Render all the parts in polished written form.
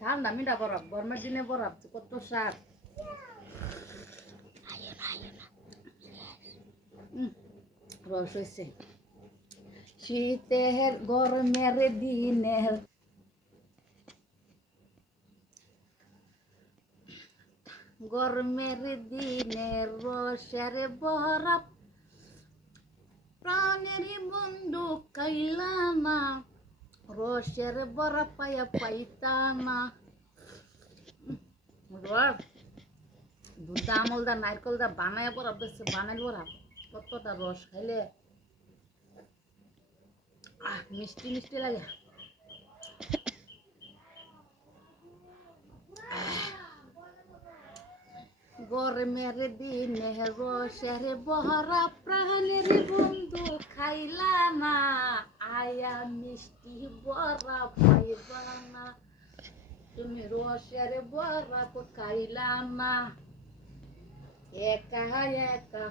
ঠান্ডা মিঠা বরফ, গরমের দিনে বরফ কত স্বাদ। রস হয়েছে শীতের গরমের দিনের গরমের দিনের রসের বরফ প্রাণের বন্ধু কাইলা না রসের বরফ পাইয়া পাইতা না। দুধ আমল দা নারকল দা বানায় বরফ দিচ্ছে, বানাইল বরফ কতটা রস খাইলে মিষ্টি মিষ্টি লাগে। গরমের দিনে রসের বহরা প্রাণের বন্ধু খাইলা না আয়া মিষ্টি বরা পাইবা না তুমি রসের বরা খাইলা না। একা একা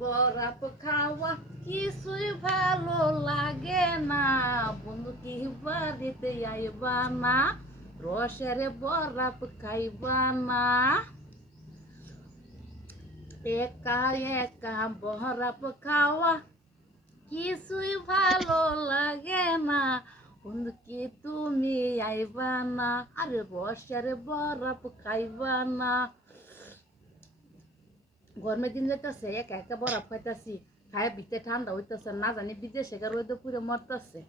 বরফ খাওয়া কিছুই ভালো লাগে না বন্ধু কি বাড়িতে আইবা না রসের বরফ খাইবা না। একা একা বরফ খাওয়া কিছুই ভালো লাগে না বন্ধু কি তুমি আইবা না আরে রসের বরফ খাইবা না। গরমের দিন যেতেছে একা একা বরফ খাইতেছি খায় ভিতরে ঠান্ডা হইতেছে না জানি বিদেশে রোদে পুরে মরতেছে।